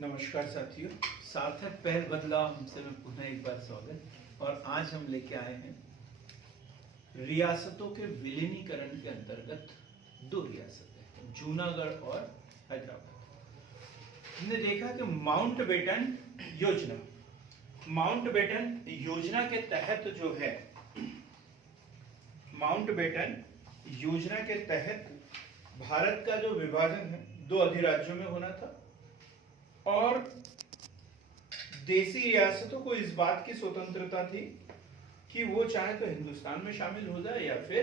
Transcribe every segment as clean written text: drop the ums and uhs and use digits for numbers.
नमस्कार साथियों, सार्थक पहल बदलाव हमसे में पुनः एक बार स्वागत। और आज हम लेके आए हैं रियासतों के विलीनीकरण के अंतर्गत दो रियासतें, जूनागढ़ और हैदराबाद। हमने देखा कि माउंटबेटन योजना के तहत जो है, माउंटबेटन योजना के तहत भारत का जो विभाजन है दो अधिराज्यों में होना था और देसी रियासतों को इस बात की स्वतंत्रता थी कि वो चाहे तो हिंदुस्तान में शामिल हो जाए या फिर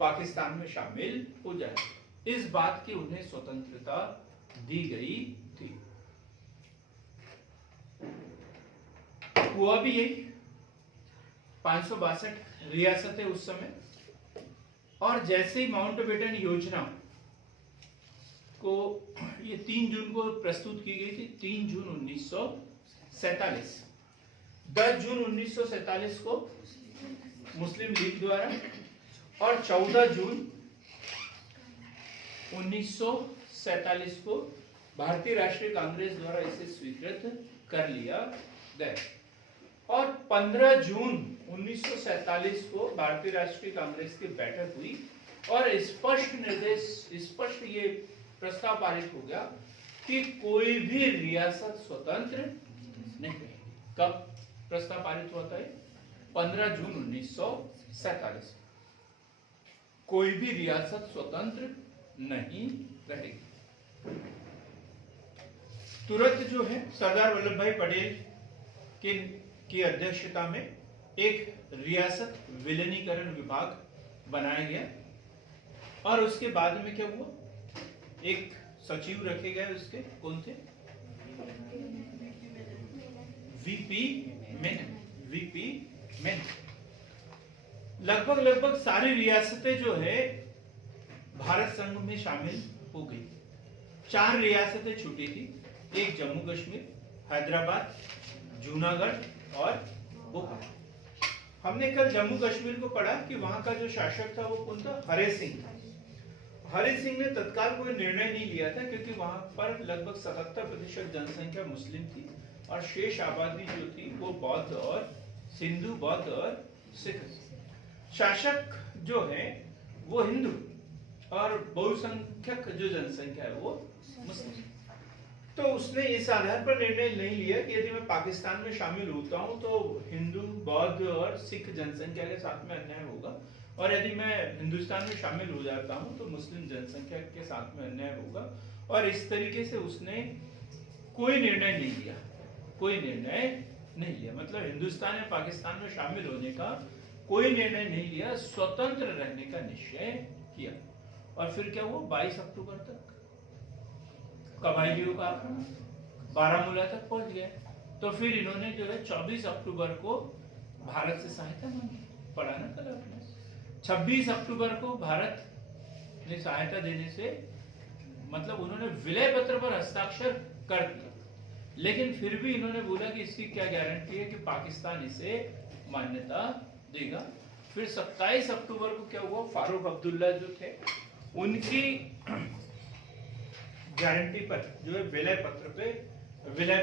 पाकिस्तान में शामिल हो जाए। इस बात की उन्हें स्वतंत्रता दी गई थी। हुआ भी यही, 562 रियासतें उस समय। और जैसे ही माउंटबेटन योजना को ये 3 जून को प्रस्तुत की गई थी, 3 जून 1947, 10 जून 1947 को मुस्लिम लीग द्वारा और 14 जून 1947 को भारतीय राष्ट्रीय कांग्रेस द्वारा इसे स्वीकृत कर लिया गया। और 15 जून 1947 को भारतीय राष्ट्रीय कांग्रेस की बैठक हुई और स्पष्ट ये प्रस्ताव पारित हो गया कि कोई भी रियासत स्वतंत्र नहीं रहेगी। कब प्रस्ताव पारित होता है? 15 जून 1947। कोई भी रियासत स्वतंत्र नहीं रहेगी। तुरंत जो है सरदार वल्लभ भाई पटेल की अध्यक्षता में एक रियासत विलीनीकरण विभाग बनाया गया और उसके बाद में क्या हुआ, एक सचिव रखे गए। उसके कौन थे? वीपी मेनन। लगभग सारी रियासतें जो है भारत संघ में शामिल हो गई। 4 रियासतें छूटी थी, एक जम्मू कश्मीर, हैदराबाद, जूनागढ़ और भोपाल। हमने कल जम्मू कश्मीर को पढ़ा कि वहां का जो शासक था वो कौन था? हरि सिंह। हरि सिंह ने तत्काल कोई निर्णय नहीं लिया था क्योंकि वहां पर लगभग 77% जनसंख्या मुस्लिम थी और शेष आबादी जो थी वो बौद्ध और सिंधु बौद्ध और सिख। शासक जो है वो हिंदू और बहुसंख्यक जो जनसंख्या है वो मुस्लिम। तो उसने इस आधार पर निर्णय नहीं लिया कि यदि मैं पाकिस्तान में शामिल होता हूं तो हिंदू बौद्ध और सिख जनसंख्या के साथ में अन्याय होगा, और यदि मैं हिंदुस्तान में शामिल हो जाता हूं तो मुस्लिम जनसंख्या के साथ में अन्याय होगा। और इस तरीके से उसने कोई निर्णय नहीं लिया, मतलब हिंदुस्तान या पाकिस्तान में शामिल होने का कोई निर्णय नहीं लिया, स्वतंत्र रहने का निश्चय किया। और फिर क्या हुआ? 22 अक्टूबर तक कबायलियों का बारामूला तक पहुंच गए। तो फिर इन्होंने जो है 24 अक्टूबर को भारत से सहायता मांगी। पढ़ा ना कल आपने? 26 अक्टूबर को भारत ने सहायता देने से मतलब उन्होंने विलय पत्र पर हस्ताक्षर कर दिया, लेकिन फिर भी इन्होंने बोला कि इसकी क्या गारंटी है कि पाकिस्तान इसे मान्यता देगा। फिर 27 अक्टूबर को क्या हुआ? फारूक अब्दुल्ला जो थे उनकी गारंटी पर जो है विलय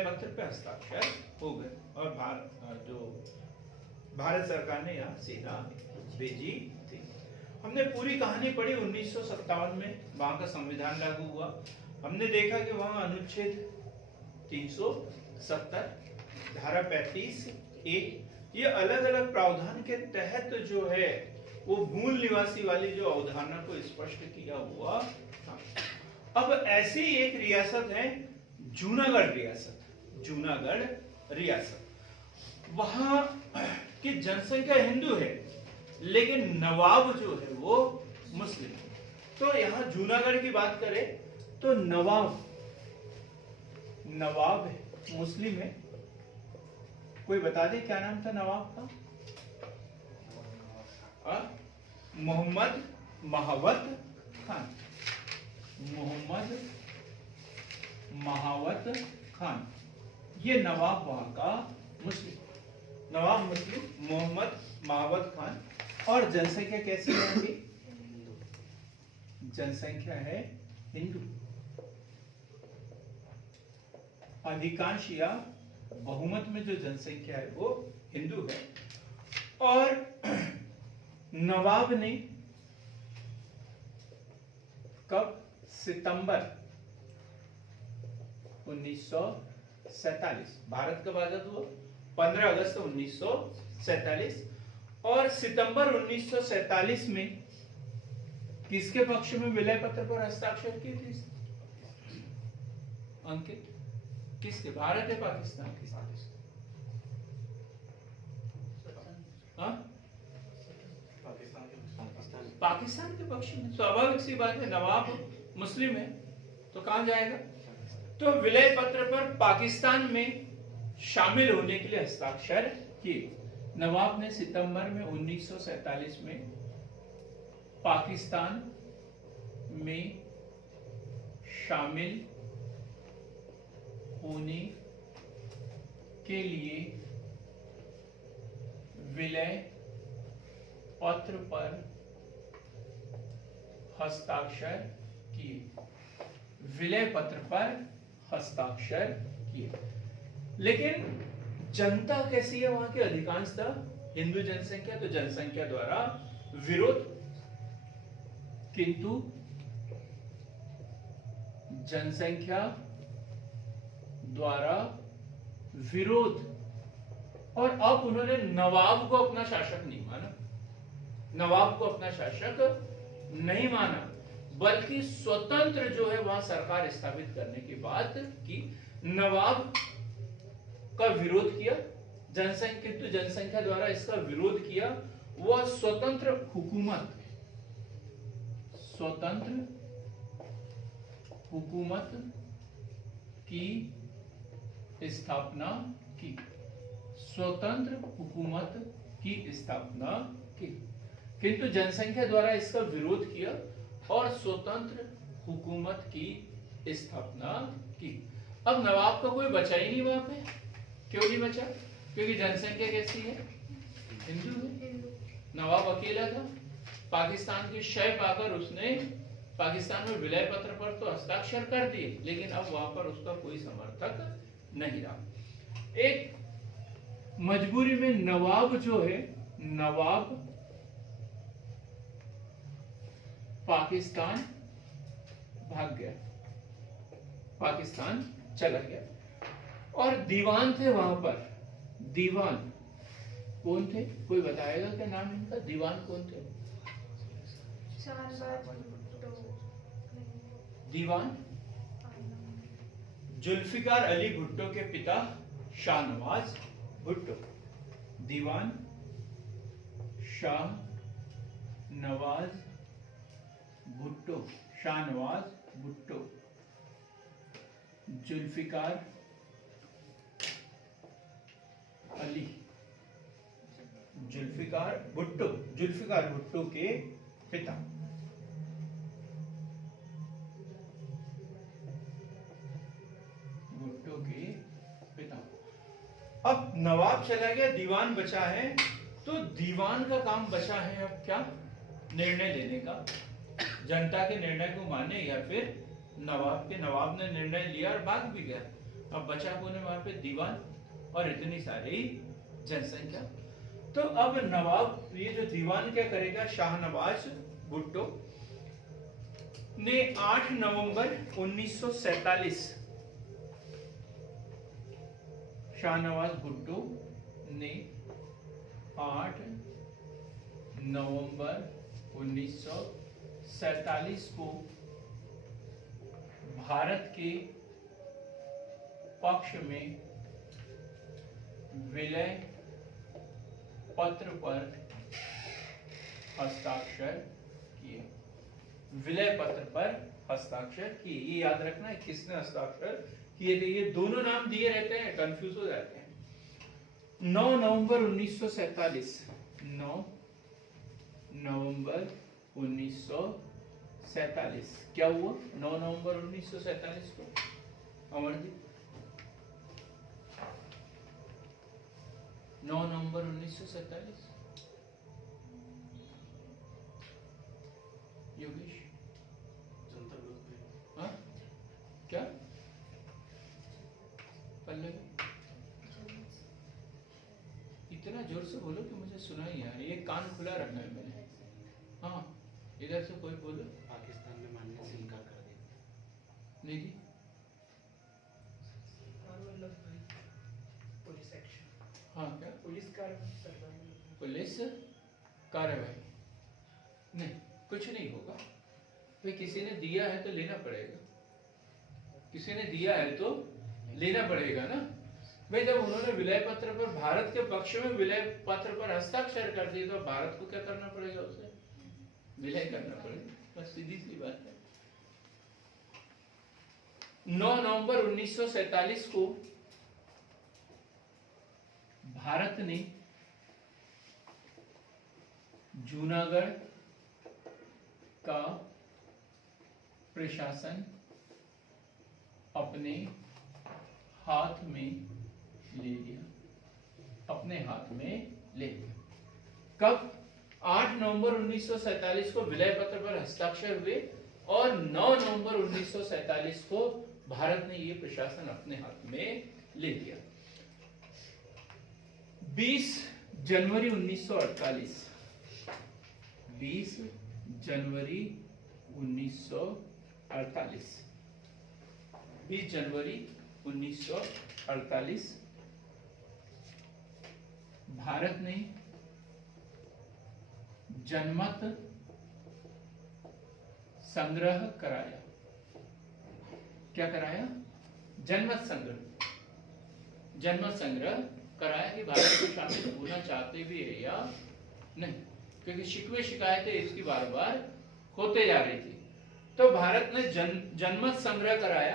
पत्र पे हस्ताक्षर हो गए और भारत सरकार ने यहाँ सेना भेजी थी। हमने पूरी कहानी पढ़ी। 1957 में वहां का संविधान लागू हुआ। हमने देखा कि वहां अनुच्छेद 370, धारा 35A, ये अलग अलग प्रावधान के तहत जो है वो मूल निवासी वाली जो अवधारणा को स्पष्ट किया हुआ था। अब ऐसी एक रियासत है जूनागढ़ रियासत। वहां की जनसंख्या हिंदू है लेकिन नवाब जो है वो मुस्लिम है। तो यहां जूनागढ़ की बात करें तो नवाब है, मुस्लिम है। कोई बता दे क्या नाम था नवाब का? मोहम्मद महावत खान। ये नवाब वहां का मुस्लिम, मोहम्मद महावत खान। और जनसंख्या कैसी है? जनसंख्या है हिंदू। अधिकांश या बहुमत में जो जनसंख्या है वो हिंदू है। और नवाब ने कब? सितंबर 1947। भारत कब आजाद हुआ? 15 अगस्त 1947। और सितंबर 1947 में किसके पक्ष में विलय पत्र पर हस्ताक्षर किए थे अंकित? किसके? भारत है पाकिस्तान? पाकिस्तान के पक्ष में। स्वाभाविक सी बात है, नवाब मुस्लिम है तो कहां जाएगा? तो विलय पत्र पर पाकिस्तान में शामिल होने के लिए हस्ताक्षर किए। नवाब ने सितंबर में 1947 में पाकिस्तान में शामिल होने के लिए विलय पत्र पर हस्ताक्षर किए। विलय पत्र पर हस्ताक्षर किए। लेकिन जनता कैसी है वहां की? अधिकांशतः हिंदू जनसंख्या, तो जनसंख्या द्वारा विरोध। किंतु जनसंख्या द्वारा विरोध, और अब उन्होंने नवाब को अपना शासक नहीं माना। नवाब को अपना शासक नहीं माना, बल्कि स्वतंत्र जो है वहां सरकार स्थापित करने की बात की। नवाब का विरोध किया जनसंख्या, किंतु जनसंख्या द्वारा इसका विरोध किया। वह स्वतंत्र हुकूमत की स्थापना की। स्वतंत्र हुकूमत की स्थापना की, किंतु जनसंख्या द्वारा इसका विरोध किया और स्वतंत्र हुकूमत की स्थापना की। अब नवाब का कोई बचा ही नहीं वहां पे। क्यों नहीं बचा? क्योंकि जनसंख्या कैसी है? हिंदू है। नवाब अकेला था। पाकिस्तान की शय पाकर उसने पाकिस्तान में विलय पत्र पर तो हस्ताक्षर कर दिए, लेकिन अब वहां पर उसका कोई समर्थक नहीं रहा। एक मजबूरी में नवाब जो है, नवाब पाकिस्तान भाग गया, पाकिस्तान चला गया। और दीवान थे वहां पर। दीवान कौन थे? कोई बताएगा क्या नाम इनका? दीवान कौन थे? दीवान जुल्फिकार अली भुट्टो के पिता शाहनवाज भुट्टो। दीवान शाहनवाज भुट्टो, शाहनवाज भुट्टो। जुल्फिकार अली, जुल्फिकार भुट्टो, जुल्फिकार भुट्टो के पिता। भुट्टो के पिता। अब नवाब चला गया, दीवान बचा है। तो दीवान का काम बचा है अब क्या? निर्णय लेने का। जनता के निर्णय को माने या फिर नवाब ने निर्णय लिया और भाग भी गया। अब बचा कौन है वहां पे? दीवान और इतनी सारी जनसंख्या। तो अब नवाब, ये जो दीवान क्या करेगा? शाहनवाज भुट्टो ने 8 नवंबर 1947, शाहनवाज भुट्टो ने 8 नवंबर 1947 को भारत के पक्ष में विलय पत्र पर हस्ताक्षर किए। विलय पत्र पर हस्ताक्षर किए। ये याद रखना है किसने हस्ताक्षर किए थे। ये दोनों नाम दिए रहते हैं, कंफ्यूज हो जाते हैं। 9 नवंबर 1947, 9 नवंबर 1947 क्या हुआ? 9 नवंबर 1947 को अमरदीप, 9 नवंबर 1947 योगेश, हाँ क्या? पल्लवी इतना जोर से बोलो कि मुझे सुना ही आ रही है, कान खुला रखना है मैंने। हाँ इधर से कोई बोलो। पाकिस्तान में मानने से इनकार कर दिया। नहीं जी हाँ क्या पुलिस कार्रवाई नहीं, कुछ नहीं होगा भाई। किसी ने दिया है तो लेना पड़ेगा, किसी ने दिया है तो लेना पड़ेगा ना भाई। जब उन्होंने विलय पत्र पर भारत के पक्ष में विलय पत्र पर हस्ताक्षर कर दिए तो भारत को क्या करना पड़ेगा, उसे विलय करना पड़ेगा, बस सीधी सी बात है। 9 नवंबर 1947 को भारत ने जूनागढ़ का प्रशासन अपने हाथ में ले लिया, अपने हाथ में ले लिया। कब? 8 नवंबर 1947 को विलय पत्र पर हस्ताक्षर हुए और 9 नवंबर 1947 को भारत ने यह प्रशासन अपने हाथ में ले लिया। 20 जनवरी 1948, 20 जनवरी 1948, 20 जनवरी 1948 भारत ने जनमत संग्रह कराया। क्या कराया? जनमत संग्रह। जनमत संग्रह कराया कि भारत को शामिल होना चाहते भी है या नहीं, क्योंकि शिकवे शिकायतें इसकी बार बार होते जा रही थी। तो भारत ने जनमत संग्रह कराया।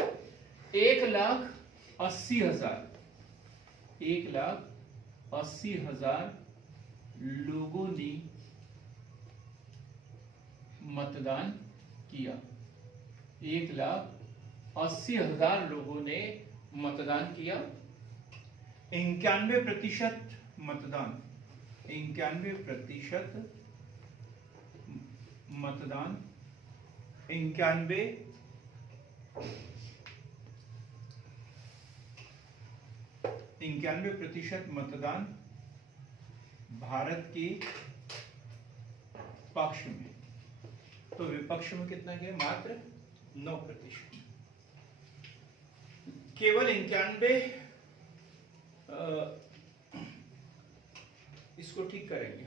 1,80,000 लोगों ने मतदान किया। 1,80,000 लोगों ने मतदान किया। 91% मतदान, 91% मतदान, 91% मतदान भारत के पक्ष में। तो विपक्ष में कितना गया? मात्र 9%। केवल 91 इसको ठीक करेंगे,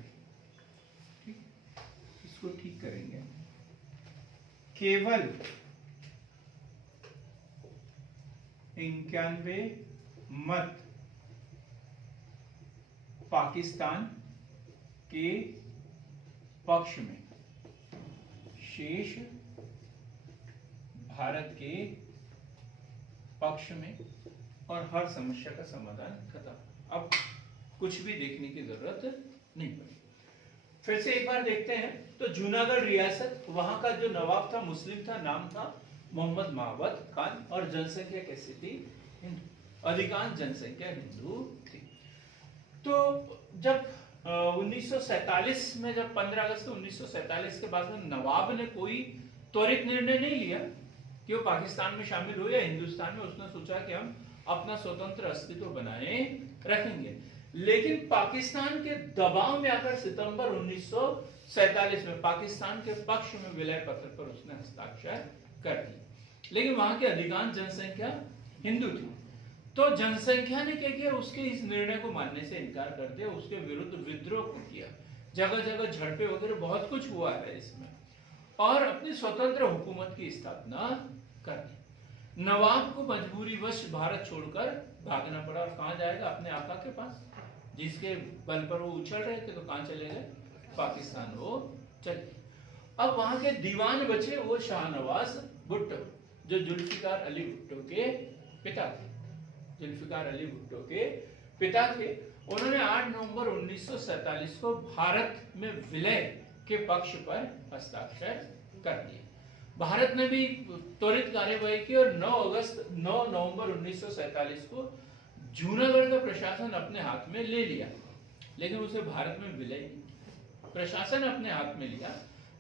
इसको ठीक करेंगे। केवल 91 मत पाकिस्तान के पक्ष में, शेष भारत के पक्ष में, और हर समस्या का समाधान खत्म। अब कुछ भी देखने की जरूरत नहीं पड़ी। फिर से एक बार देखते हैं। तो जूनागढ़ रियासत, वहां का जो नवाब था मुस्लिम था, नाम था मोहम्मद महाबत खान, और जनसंख्या कैसी थी? हिंदू। अधिकांश जनसंख्या हिंदू थी। तो जब 1947 में, जब 15 अगस्त 1947 के बाद में नवाब ने कोई त्वरित निर्णय नहीं लिया कि वो पाकिस्तान में शामिल हो या हिंदुस्तान में। उसने सोचा कि हम अपना स्वतंत्र अस्तित्व बनाए रखेंगे। लेकिन पाकिस्तान के दबाव में आकर सितंबर 1947 में पाकिस्तान के पक्ष में विलय पत्र पर उसने हस्ताक्षर कर दिए। लेकिन वहां की अधिकांश जनसंख्या हिंदू थी। तो जनसंख्या ने क्या किया? उसके इस निर्णय को मानने से इनकार कर दिया, उसके विरुद्ध विद्रोह किया। जगह जगह झड़पें वगैरह बहुत कुछ हुआ है इसमें, और अपनी स्वतंत्र हुकूमत की स्थापना कर दी। नवाब को मजबूरीवश भारत छोड़कर भागना पड़ा। और कहां जाएगा? अपने आका के पास, जिसके बल पर वो उछल रहे थे। तो कहां चले गए? पाकिस्तान वो चले। अब वहां के दीवान बचे वो शाहनवाज भुट्टो, जो जुल्फिकार अली भुट्टो के पिता थे। जुल्फिकार अली भुट्टो के पिता थे। उन्होंने 8 नवंबर 1947 को भारत में विलय के पक्ष पर हस्ताक्षर कर दिए। भारत ने भी त्वरित कार्यवाही की और 9 नवंबर 1947 को जूनागढ़ का प्रशासन अपने हाथ में ले लिया। लेकिन उसे भारत में विलय प्रशासन अपने हाथ में लिया,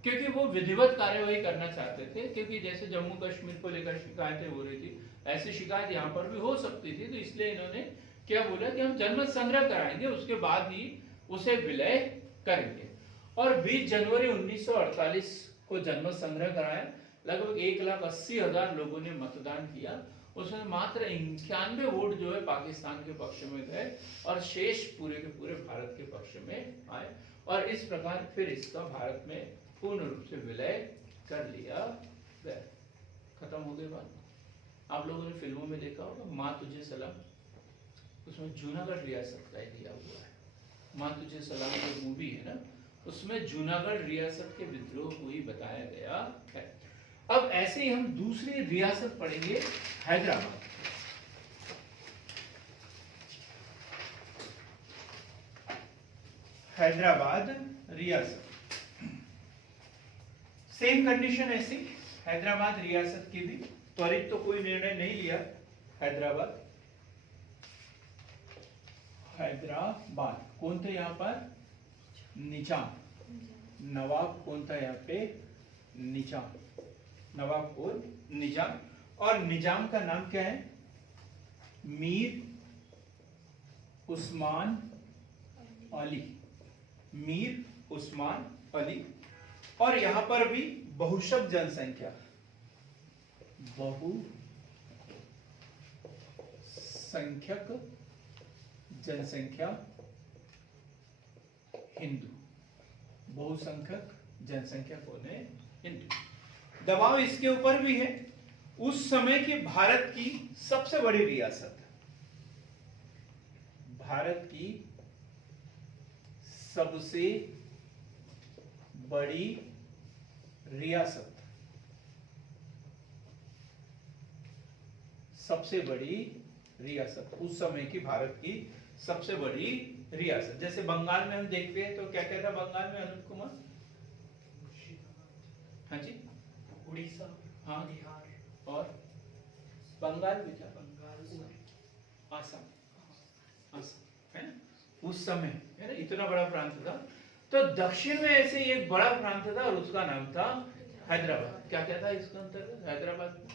क्योंकि वो विधिवत कार्यवाही करना चाहते थे। क्योंकि जैसे जम्मू कश्मीर को लेकर शिकायतें हो रही थी, ऐसी शिकायत यहाँ पर भी हो सकती थी, तो इसलिए इन्होंने क्या बोला कि हम जनमत संग्रह कराएंगे, उसके बाद ही उसे विलय करेंगे। और 20 जनवरी 1948 को जनमत संग्रह कराया। लगभग 1,80,000 लोगों ने मतदान किया। उसमें मात्र 91 वोट जो है पाकिस्तान के पक्ष में गए और शेष पूरे के पूरे भारत के पक्ष में आए, और इस प्रकार फिर इसका भारत में पूर्ण रूप से विलय कर लिया गया। खत्म हो गई बात। आप लोगों ने फिल्मों में देखा होगा माँ तुझे सलाम, उसमें जूनागढ़ रियासत का दिया हुआ है। माँ तुझे सलाम जो मूवी है ना, उसमें जूनागढ़ रियासत के विद्रोह को ही बताया गया है। अब ऐसे ही हम दूसरी रियासत पढ़ेंगे, हैदराबाद। हैदराबाद रियासत, सेम कंडीशन ऐसी, हैदराबाद रियासत की भी त्वरित तो कोई निर्णय नहीं लिया। हैदराबाद कौन थे यहाँ पर? निजाम। नवाब कौन था यहाँ पे? निजाम। नवाब कौन? निजाम। और निजाम का नाम क्या है? मीर उस्मान अली। मीर उस्मान अली। और यहां पर भी बहुशब्द जनसंख्या, बहुसंख्यक जनसंख्या हिंदू। बहुसंख्यक जनसंख्या कौन है? हिंदू। दबाव इसके ऊपर भी है, उस समय की भारत की सबसे बड़ी रियासत, भारत की सबसे बड़ी रियासत, सबसे बड़ी रियासत, उस समय की भारत की सबसे बड़ी रियासत। जैसे बंगाल में हम देखते हैं तो क्या कहता है बंगाल में अनंत कुमार? हाँ जी, उड़ीसा, हाँ, बिहार और बंगाल में क्या? बंगाल, आसाम। आसाम है ना, उस समय है ना, इतना बड़ा प्रांत था। तो दक्षिण में ऐसे ही एक बड़ा प्रांत था और उसका नाम था हैदराबाद। क्या क्या था इसका अंतर्गत हैदराबाद में?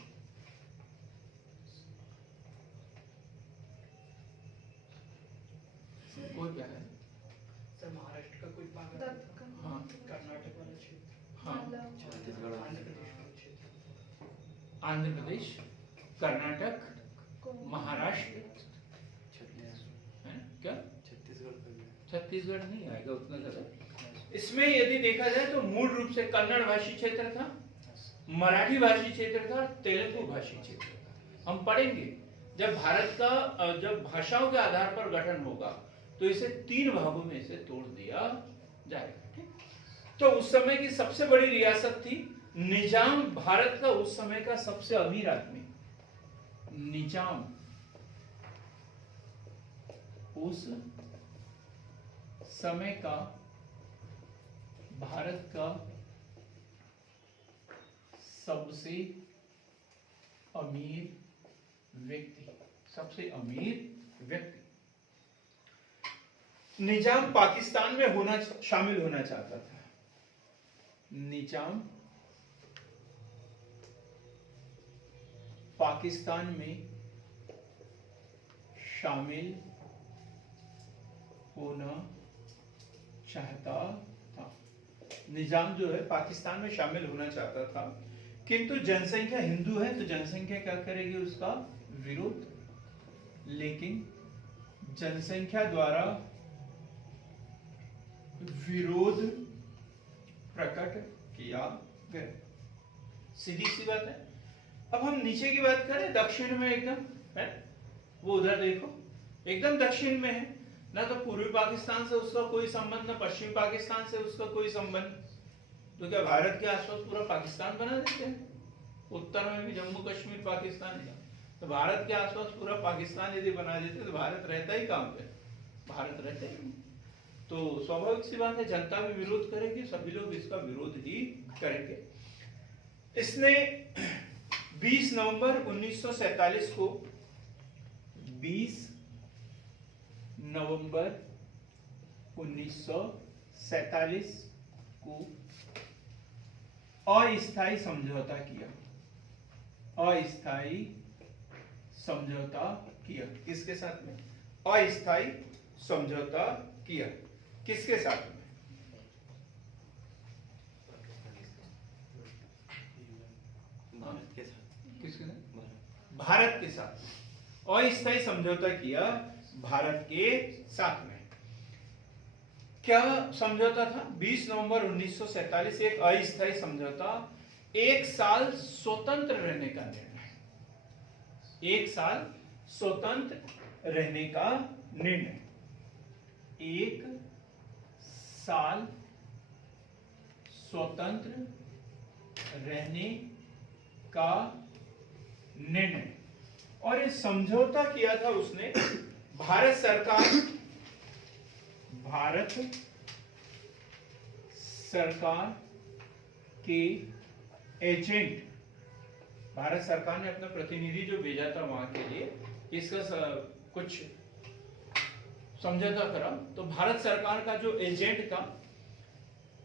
कोई क्या है? सर महाराष्ट्र का कोई भाग आता था? हाँ, कर्नाटक वाला क्षेत्र, हाँ, छत्तीसगढ़, आंध्र प्रदेश वाला क्षेत्र, आंध्र प्रदेश, कर्नाटक, महाराष्ट्र है ना? क्या छत्तीसगढ़ नहीं आएगा उतना ज्यादा। इसमें यदि देखा जाए तो मूल रूप से कन्नड़ भाषी क्षेत्र था, मराठी भाषी क्षेत्र था, तेलुगु भाषी क्षेत्र था। हम पढ़ेंगे जब भारत का जब भाषाओं के आधार पर गठन होगा तो इसे 3 भागों में से तोड़ दिया जाएगा। ठीक? तो उस समय की सबसे बड़ी रियासत थी। निजाम भारत का उस समय का सबसे अमीर आदमी, निजाम उस समय का भारत का सबसे अमीर व्यक्ति, सबसे अमीर व्यक्ति। निजाम पाकिस्तान में शामिल होना चाहता था। निजाम पाकिस्तान में शामिल होना चाहता था। निजाम जो है पाकिस्तान में शामिल होना चाहता था, किंतु जनसंख्या हिंदू है तो जनसंख्या क्या करेगी? उसका विरोध। लेकिन जनसंख्या द्वारा विरोध प्रकट किया गया। सीधी सी बात है। अब हम नीचे की बात करें, दक्षिण में एकदम है, वो उधर देखो एकदम दक्षिण में है ना, तो पूर्वी पाकिस्तान से उसका कोई संबंध, ना पश्चिमी पाकिस्तान से उसका कोई संबंध। तो क्या भारत के आसपास पूरा पाकिस्तान बना देते हैं? उत्तर में भी जम्मू कश्मीर पाकिस्तान है, तो भारत के आसपास पूरा पाकिस्तान यदि बना देते तो भारत रहता ही कहां पे? भारत रहता ही नहीं। तो स्वाभाविक सी बात है, जनता भी विरोध करेगी, सभी लोग इसका विरोध ही करेंगे। इसने 20 नवंबर 1947 को 20 नवंबर 1947 को अस्थायी समझौता किया। अस्थायी समझौता किया। किसके साथ में? अस्थाई समझौता किया। किसके साथ में? भारत के साथ। किसके साथ? भारत के साथ अस्थाई समझौता किया भारत के साथ में। क्या समझौता था? 20 नवंबर 1947 एक अस्थाई समझौता, एक साल स्वतंत्र रहने का निर्णय। एक साल स्वतंत्र रहने का निर्णय। एक साल स्वतंत्र रहने का निर्णय। और ये समझौता किया था उसने भारत सरकार के एजेंट। भारत सरकार ने अपना प्रतिनिधि जो भेजा था वहां के लिए, इसका कुछ समझौता करा, तो भारत सरकार का जो एजेंट था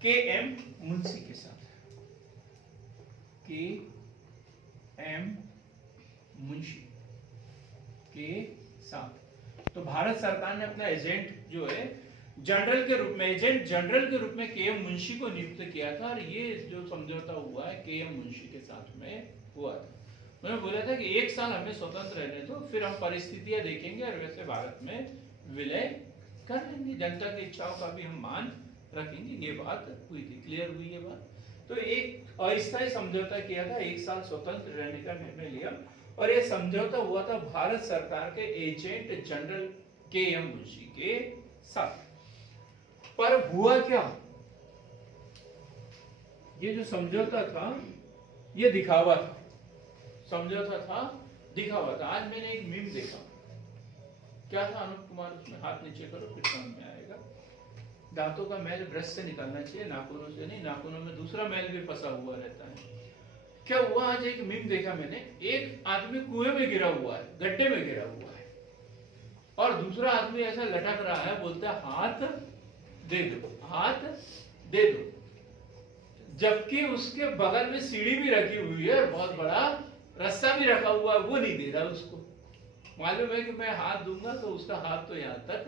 के.एम. मुंशी के साथ। के.एम. मुंशी के साथ। तो भारत सरकार ने अपना एजेंट जो है जनरल के रूप में, एजेंट जनरल के रूप में के.एम. मुंशी को नियुक्त किया था। और ये जो समझौता हुआ है के.एम. मुंशी के साथ में हुआ था। उन्होंने बोला था कि एक साल हमें स्वतंत्र रहने दो, फिर हम परिस्थितियां देखेंगे और वैसे भारत में विलय कर लेंगे, जनता की इच्छाओं का भी हम मान रखेंगे। ये बात हुई थी, क्लियर हुई ये बात। तो एक अस्थायी समझौता किया था, एक साल स्वतंत्र रहने का निर्णय लिया। और ये समझौता हुआ था भारत सरकार के एजेंट जनरल के.एम. मुंशी के साथ। पर हुआ क्या? ये जो समझौता था ये दिखावा था। समझौता था, दिखावा था। आज मैंने एक मीम देखा, क्या था अनुप कुमार, उसमें हाथ नीचे करो फिर समझ में आएगा। दांतों का मैल ब्रश से निकलना चाहिए, नाखूनों से नहीं। नाखूनों में दूसरा मैल भी फंसा हुआ रहता है। क्या हुआ, आज एक मीम देखा मैंने, एक आदमी कुएं में गिरा हुआ है, गड्ढे में गिरा हुआ है, और दूसरा आदमी ऐसा लटक रहा है, बोलता है हाथ दे दो, हाथ दे दो। जबकि उसके बगल में सीढ़ी भी रखी हुई है और बहुत बड़ा रस्सा भी रखा हुआ है, वो नहीं दे रहा उसको। मालूम है कि मैं हाथ दूंगा तो उसका हाथ तो यहां तक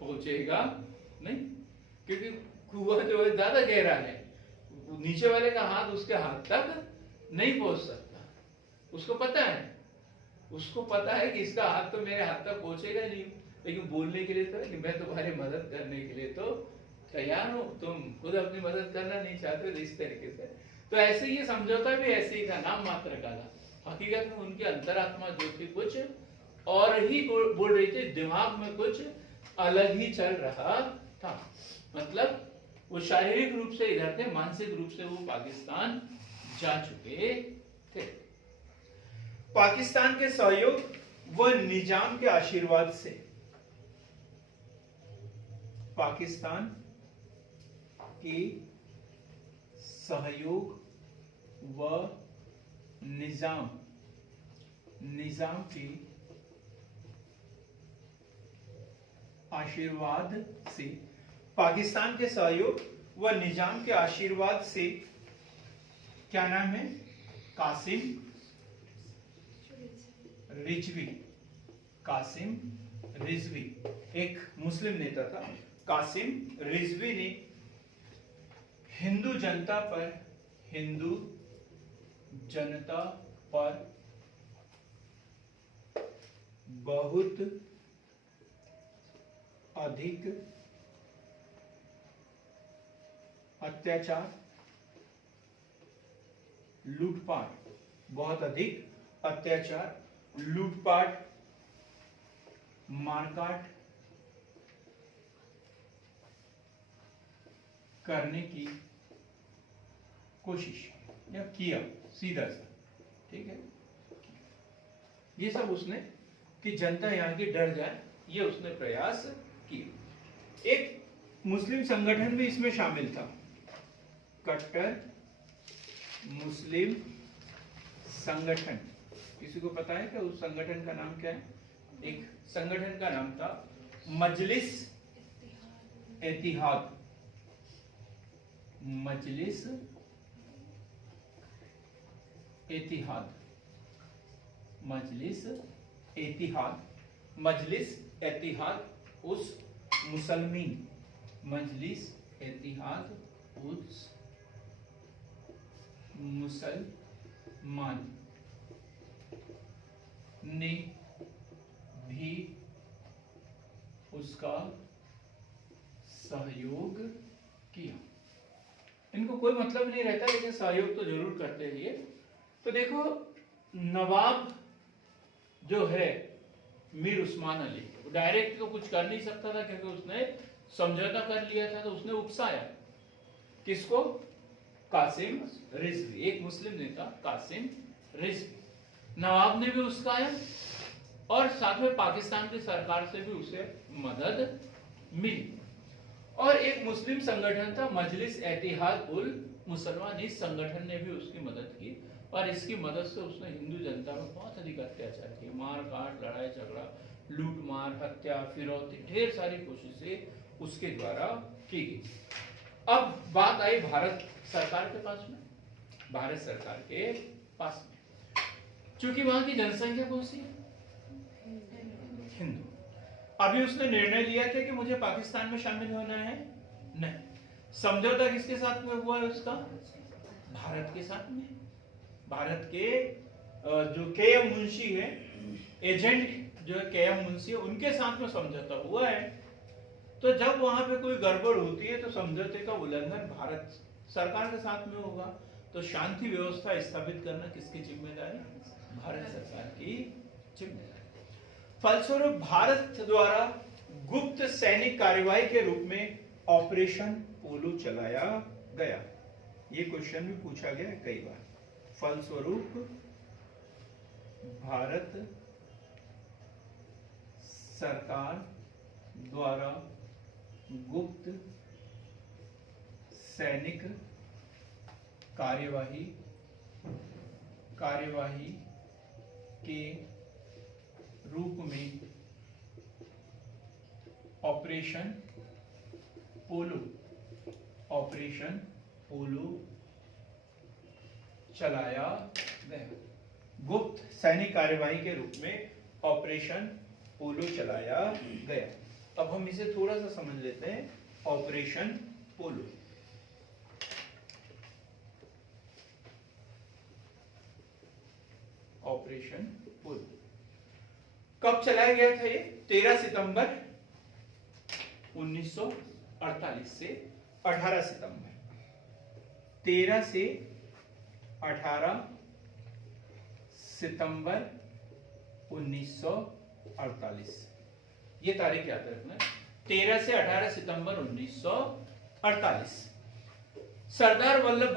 पहुंचेगा नहीं, क्योंकि कुआं जो है ज्यादा गहरा है, नीचे वाले का हाथ उसके हाथ तक नहीं पहुंच सकता। उसको पता है, उसको पता है कि इसका हाथ तो मेरे हाथ तक पहुंचेगा नहीं, लेकिन बोलने के लिए तो कि मैं तुम्हारी मदद करने के लिए तो तैयार हूं, तुम खुद अपनी मदद करना नहीं चाहते, इस तरीके से। तो ऐसे ये समझौता भी ऐसे ही था, नाम मात्र का था। हकीकत में उनकी अंतरात्मा जो थी कुछ और ही बोल रही थी, दिमाग में कुछ अलग ही चल रहा था। मतलब वो शारीरिक रूप से इधर थे, मानसिक रूप से वो पाकिस्तान जा चुके थे। पाकिस्तान के सहयोग व निजाम के आशीर्वाद से, पाकिस्तान के सहयोग व निजाम के आशीर्वाद से, पाकिस्तान के सहयोग व निजाम के आशीर्वाद से, क्या नाम है? कासिम रिजवी। कासिम रिजवी एक मुस्लिम नेता था। कासिम रिजवी ने हिंदू जनता पर बहुत अधिक अत्याचार, लूटपाट, बहुत अधिक अत्याचार, लूटपाट, मारकाट करने की कोशिश या किया, सीधा सा, ठीक है। ये सब उसने, कि जनता यहाँ की डर जाए, ये उसने प्रयास किए। एक मुस्लिम संगठन भी इसमें शामिल था, कट्टर मुस्लिम संगठन। किसी को पता है क्या उस संगठन का नाम क्या है? एक संगठन का नाम था मजलिस इत्तेहाद। मजलिस इत्तेहाद, मजलिस एतिहाद, मजलिस एतिहाद उस मुसलमीन, मजलिस एतिहाद उस मुसलमान ने भी उसका सहयोग किया। इनको कोई मतलब नहीं रहता, लेकिन सहयोग तो जरूर करते हैं ये। तो देखो, नवाब जो है मीर उस्मान अली, डायरेक्ट तो कुछ कर नहीं सकता था क्योंकि उसने समझौता कर लिया था, तो उसने उकसाया किसको? कासिम रिजवी, एक मुस्लिम नेता कासिम रिजवी। नवाब ने भी उकसाया और साथ में पाकिस्तान की सरकार से भी उसे मदद मिली। और एक मुस्लिम संगठन था मजलिस एतिहाद उल मुसलमान, इस संगठन ने भी उसकी मदद की और इसकी मदद से उसने हिंदू जनता में बहुत अधिक अत्याचार किए, मार काट, लड़ाई झगड़ा, लूट मार, हत्या, फिरौती, ढेर सारी कोशिशें उसके द्वारा की गई। अब बात आई भारत सरकार के पास में, भारत सरकार के पास में, क्योंकि वहां की जनसंख्या कौन सी है? हिंदू। अभी उसने निर्णय लिया था कि मुझे पाकिस्तान में शामिल होना है, नहीं। समझौता किसके साथ में हुआ है उसका? भारत के साथ में। भारत के जो के.एम. मुंशी है, एजेंट जो है के.एम. मुंशी है, उनके साथ में समझौता हुआ है। तो जब वहां पे कोई गड़बड़ होती है तो समझौते का उल्लंघन भारत सरकार के साथ में होगा। तो शांति व्यवस्था स्थापित करना किसकी जिम्मेदारी? भारत सरकार की जिम्मेदारी। फलस्वरूप भारत द्वारा गुप्त सैनिक कार्यवाही के रूप में ऑपरेशन पोलो चलाया गया। ये क्वेश्चन भी पूछा गया कई बार। फलस्वरूप भारत सरकार द्वारा गुप्त सैनिक कार्यवाही के रूप में ऑपरेशन पोलो चलाया गया। गुप्त सैनिक कार्यवाही के रूप में ऑपरेशन पोलो चलाया गया। अब हम इसे थोड़ा सा समझ लेते हैं। ऑपरेशन पोलो, ऑपरेशन पोलो कब चलाया गया था? ये 13 सितंबर 1948 से 18 सितंबर, 13 से 18 सितंबर 1948, ये तारीख याद रखना। 13 से 18 सितंबर 1948 सरदार वल्लभ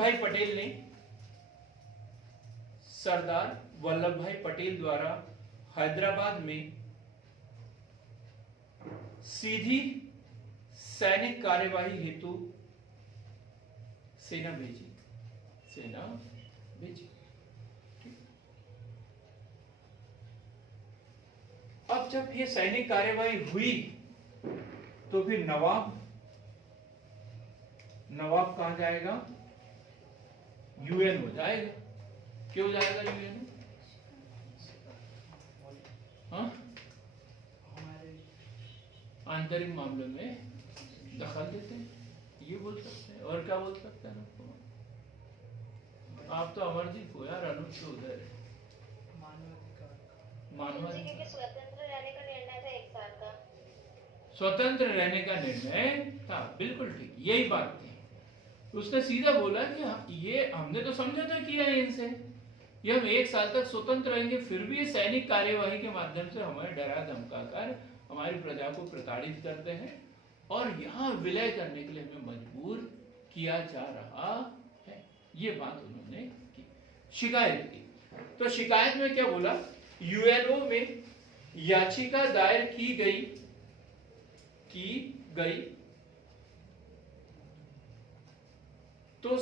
भाई पटेल द्वारा हैदराबाद में सीधी सैनिक कार्यवाही हेतु सेना भेजी। अब जब ये सैनिक कार्यवाही हुई तो फिर नवाब कहां जाएगा? यूएन हो जाएगा। क्यों जाएगा यूएन? हाँ, आंतरिक मामलों में दखल देते हैं, ये बोल सकते हैं। और क्या बोल सकते हैं आपको? आप तो अमरजीत हो यार, अनुप तो उधर है। मानवाधिकार, स्वतंत्र रहने का निर्णय था 1 साल का। स्वतंत्र रहने का निर्णय था, बिल्कुल ठीक, यही बात थी। उसने सीधा बोला कि ये हमने तो समझौता किया है इनसे, ये हम 1 साल तक स्वतंत्र रहेंगे, फिर भी ये सैनिक कार्यवाही के माध्यम से हमें डरा धमकाकर हमारी प्रजा को प्रताड़ित करते हैं और यहाँ विलय करने के लिए हमें मजबूर किया जा रहा है। ये बात उन्होंने की, शिकायत की। तो शिकायत में क्या बोला? यूएनओ में याचिका दायर की गई तो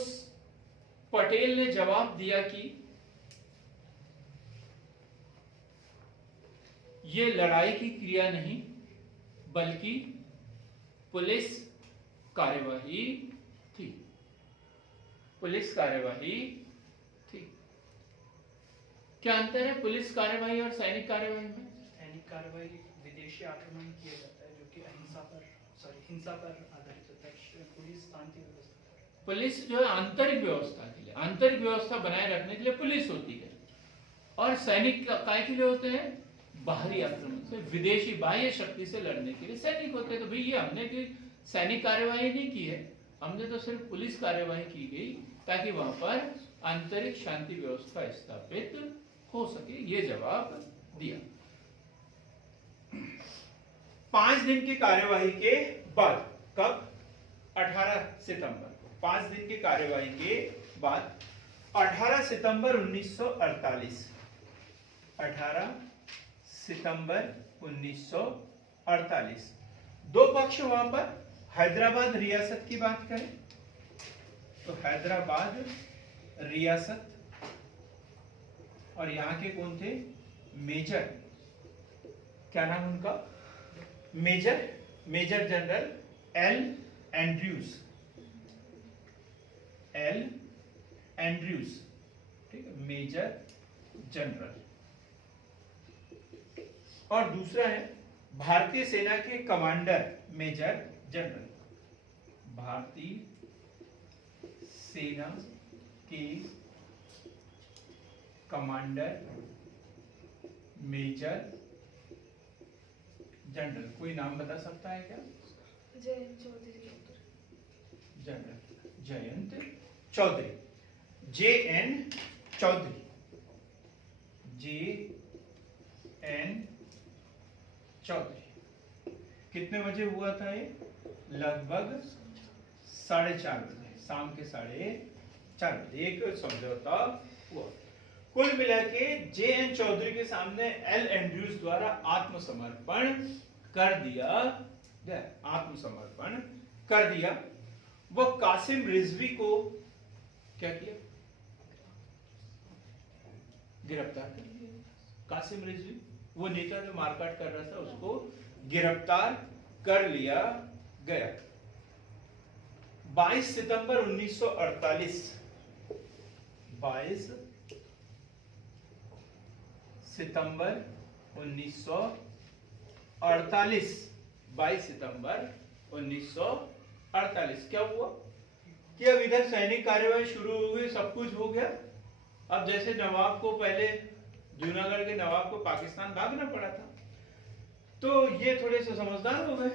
पटेल ने जवाब दिया कि ये लड़ाई की क्रिया नहीं बल्कि पुलिस कार्यवाही थी। पुलिस कार्यवाही थी। क्या अंतर है पुलिस कार्यवाही और सैनिक कार्यवाही में? कार्रवाई विदेशी आक्रमण किया जाता है जो कि हिंसा पर आधारित होता है, पुलिस शांति व्यवस्था पर। पुलिस जो है आंतरिक व्यवस्था के लिए, आंतरिक व्यवस्था बनाए रखने के लिए पुलिस होती है, और सैनिक काय के लिए होते हैं? बाहरी आक्रमण से, विदेशी बाह्य शक्ति से लड़ने के लिए सैनिक होते हैं। तो भाई ये हमने कोई सैनिक कार्यवाही नहीं की है, हमने तो सिर्फ पुलिस कार्यवाही की गई ताकि वहां पर आंतरिक शांति व्यवस्था स्थापित हो सके। ये जवाब दिया। 5 दिन की कार्यवाही के बाद, कब? 18 सितंबर। 5 दिन की कार्यवाही के बाद 18 सितंबर 1948, 18 सितंबर 1948 दो पक्ष वहां पर हैदराबाद रियासत की बात करें तो हैदराबाद रियासत, और यहां के कौन थे? मेजर, क्या नाम उनका? मेजर जनरल एल एंड्रयूज, ठीक है, मेजर जनरल। और दूसरा है भारतीय सेना के कमांडर मेजर जनरल, भारतीय सेना के कमांडर मेजर जनरल। कोई नाम बता सकता है क्या? General Jayant Chaudhary, JN Chaudhary, JN Chaudhary. कितने बजे हुआ था ये? लगभग 4:30 बजे, शाम के 4:30 बजे एक समझौता हुआ। कुल मिला के JN चौधरी के सामने एल एंड्रयूज द्वारा आत्मसमर्पण कर दिया गया, आत्मसमर्पण कर दिया। वह कासिम रिजवी को क्या किया? गिरफ्तार कर लिया। कासिम रिजवी, वो नेता जो मारकाट कर रहा था, उसको गिरफ्तार कर लिया गया। 22 सितंबर 1948, 22 सितंबर 1948, 22 सितंबर 1948 क्या हुआ कि अब इधर सैनिक कार्यवाही शुरू हो गई, सब कुछ हो गया। अब जैसे नवाब को, पहले जूनागढ़ के नवाब को पाकिस्तान भागना पड़ा था, तो ये थोड़े से समझदार हो गए।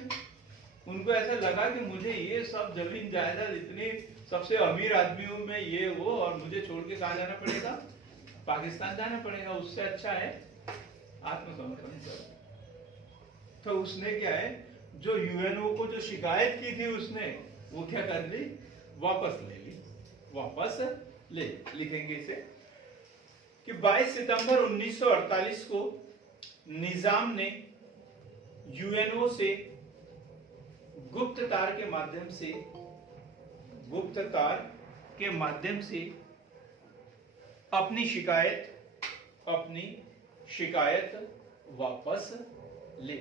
उनको ऐसा लगा कि मुझे ये सब जमीन जायदाद, इतनी सबसे अमीर आदमी हूं मैं, ये वो, और मुझे छोड़ के कहां जाना पड़ेगा? पाकिस्तान जाना पड़ेगा। उससे अच्छा है आत्मसमर्पण करो। तो उसने क्या है, जो यूएनओ को जो शिकायत की थी उसने, वो क्या कर ली? वापस ले ली, वापस ले। लिखेंगे इसे कि 22 सितंबर 1948 को निजाम ने यूएनओ से गुप्ततार के माध्यम से अपनी शिकायत वापस ले।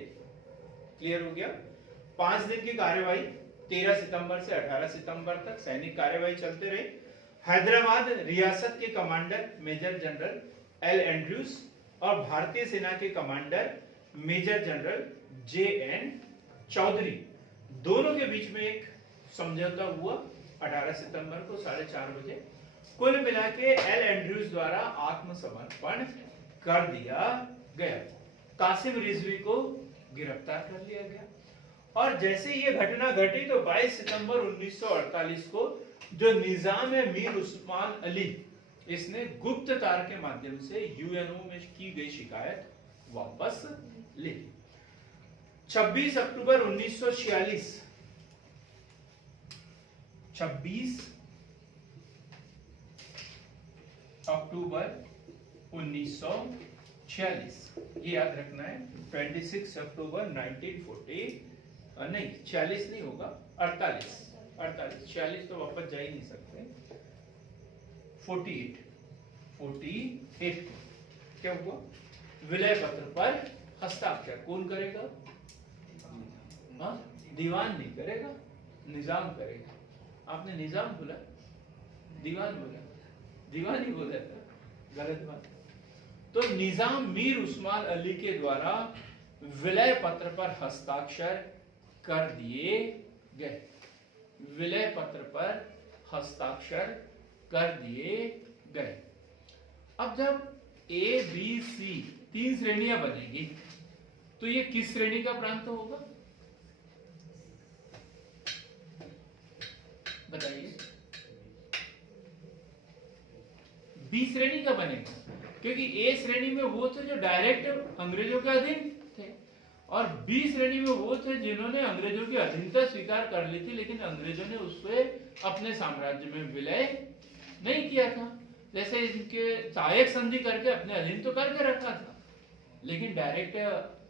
क्लियर हो गया? 5 दिन की कार्यवाही 13 सितंबर से 18 सितंबर तक सैनिक कार्यवाही चलते रही। हैदराबाद रियासत के commander major general L Andrews और भारतीय सेना के commander major general JN Chaudhary, दोनों के बीच में एक समझौता हुआ 18 सितंबर को 4:30 बजे। कुल मिला के एल एंड्रयूज द्वारा आत्मसमर्पण कर दिया गया। कासिम रिजवी को गिरफ्तार कर लिया गया। और जैसे ये घटना घटी तो 22 सितंबर 1948 को जो निजाम है मीर उस्मान अली, इसने गुप्ततार के माध्यम से यूएनओ में की गई शिकायत वापस ली। 26 अक्टूबर 1946, 26 अक्टूबर 1946, ये याद रखना है। 26 अक्टूबर 1940, नहीं 46 नहीं होगा, 48, 46 तो वापस जा ही नहीं सकते। 48 क्या हुआ? विलय पत्र पर हस्ताक्षर कौन करेगा? हाँ, दीवान नहीं करेगा, निजाम करेगा। आपने निजाम बोला, दीवान बोला, दीवान ही बोला था, गलत बात। तो निजाम मीर उस्मान अली के द्वारा विलय पत्र पर हस्ताक्षर कर दिए गए। विलय पत्र पर हस्ताक्षर कर दिए गए। अब जब ए बी सी 3 श्रेणियां बनेगी तो ये किस श्रेणी का प्रांत होगा बताइए? बी श्रेणी का बनेगा, क्योंकि ए श्रेणी में वो थे जो डायरेक्ट अंग्रेजों के अधीन थे और बी श्रेणी में वो थे जिन्होंने अंग्रेजों की अधीनता स्वीकार कर ली थी, लेकिन अंग्रेजों ने उससे अपने साम्राज्य में विलय नहीं किया था। जैसे इनके सहायक संधि करके अपने अधीन तो करके रखा था, लेकिन डायरेक्ट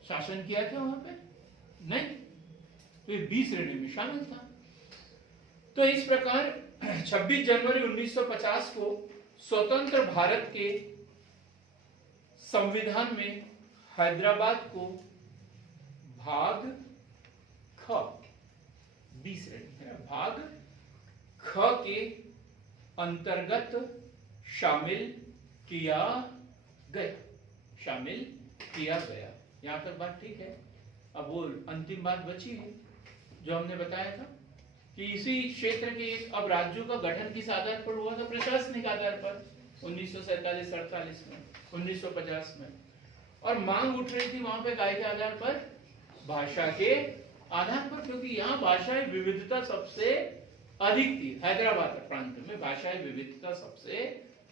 शासन किया क्या वहां पे? नहीं। तो ये बी श्रेणी में शामिल था। तो इस प्रकार 26 जनवरी 1950 को स्वतंत्र भारत के संविधान में हैदराबाद को भाग ख, बी श्रेणी है, भाग ख के अंतर्गत शामिल किया गया। शामिल किया गया। यहां तक बात ठीक है। अब वो अंतिम बात बची है जो हमने बताया था कि इसी क्षेत्र के एक अब राज्यों का गठन किस आधार पर हुआ था? प्रशासनिक आधार पर 1947-48 में, 1950 में। और मांग उठ रही थी वहां पे काय के आधार पर? भाषा के आधार पर, क्योंकि यहाँ भाषाई विविधता सबसे अधिक थी। हैदराबाद प्रांत में भाषाई विविधता सबसे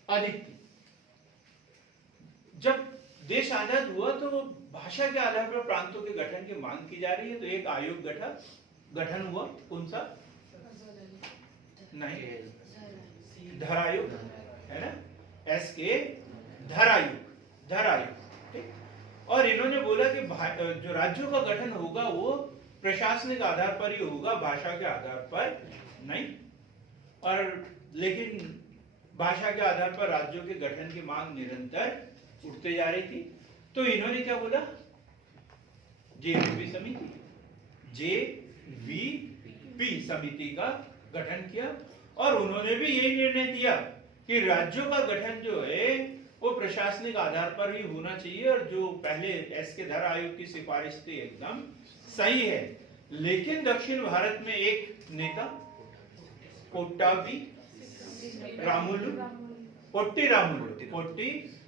अधिक थी। जब देश आजाद हुआ तो भाषा के आधार पर प्रांतों के गठन की मांग की जा रही है, तो एक आयोग गठन हुआ। कौन सा? नहीं, धर आयोग है ना, SK धर आयोग। ठीक। और इन्होंने बोला कि जो राज्यों का गठन होगा वो प्रशासनिक आधार पर ही होगा, भाषा के आधार पर नहीं। और लेकिन भाषा के आधार पर राज्यों के गठन की मांग निरंतर उठते जा रही थी। तो इन्होंने क्या बोला? JVP समिति, JVP समिति का गठन किया और उन्होंने भी यही निर्णय दिया कि राज्यों का गठन जो है वो प्रशासनिक आधार पर ही होना चाहिए और जो पहले SK धर आयोग की सिफारिश थी एकदम सही है। लेकिन दक्षिण भारत में एक नेता पोट्टी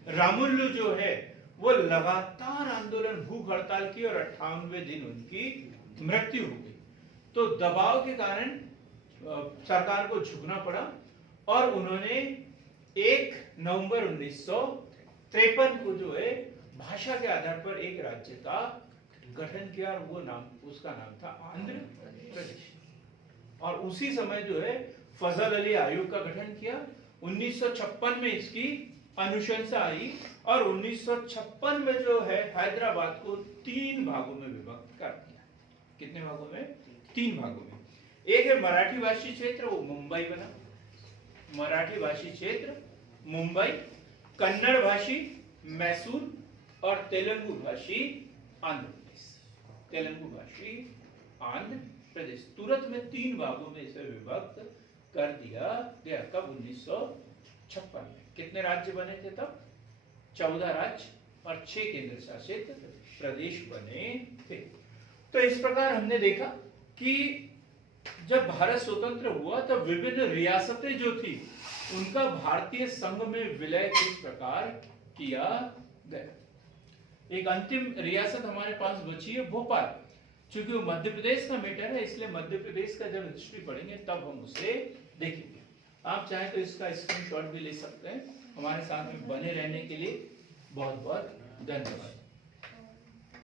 रामुलु जो है वो लगातार आंदोलन, भूख हड़ताल की और 98वें दिन उनकी मृत्यु हो गई। तो दबाव के कारण सरकार को झुकना पड़ा और उन्होंने 1 नवंबर 1953 को जो है भाषा के आधार पर एक राज्य का गठन किया और वो उसका नाम था आंध्र प्रदेश। और उसी समय जो है फजल अली आयोग का गठन किया। 1956 में इसकी अनुशंसा आई और 1956 में जो है हैदराबाद को 3 भागों में विभक्त कर दिया। कितने भागों में? 3 भागों में। एक है मराठी भाषी क्षेत्र, वो मुंबई बना, मराठी भाषी क्षेत्र मुंबई, कन्नड़ भाषी मैसूर और तेलुगु भाषी आंध्र प्रदेश। तेलुगु भाषी आंध्र प्रदेश। तुरंत में 3 भागों में इसे विभक्त कर दिया गया। कब? 1956 में। कितने राज्य बने थे तब? 14 राज्य और 6 केंद्र शासित प्रदेश बने थे। तो इस प्रकार हमने देखा कि जब भारत स्वतंत्र हुआ तब विभिन्न रियासतें जो थी उनका भारतीय संघ में विलय किस प्रकार किया गया। एक अंतिम रियासत हमारे पास बची है भोपाल। चूंकि वो मध्य प्रदेश का मैटर है इसलिए मध्य प्रदेश का जब हिस्ट्री पढ़ेंगे तब हम उसे देखेंगे। आप चाहें तो इसका स्क्रीनशॉट भी ले सकते हैं। हमारे साथ में बने रहने के लिए बहुत बहुत धन्यवाद।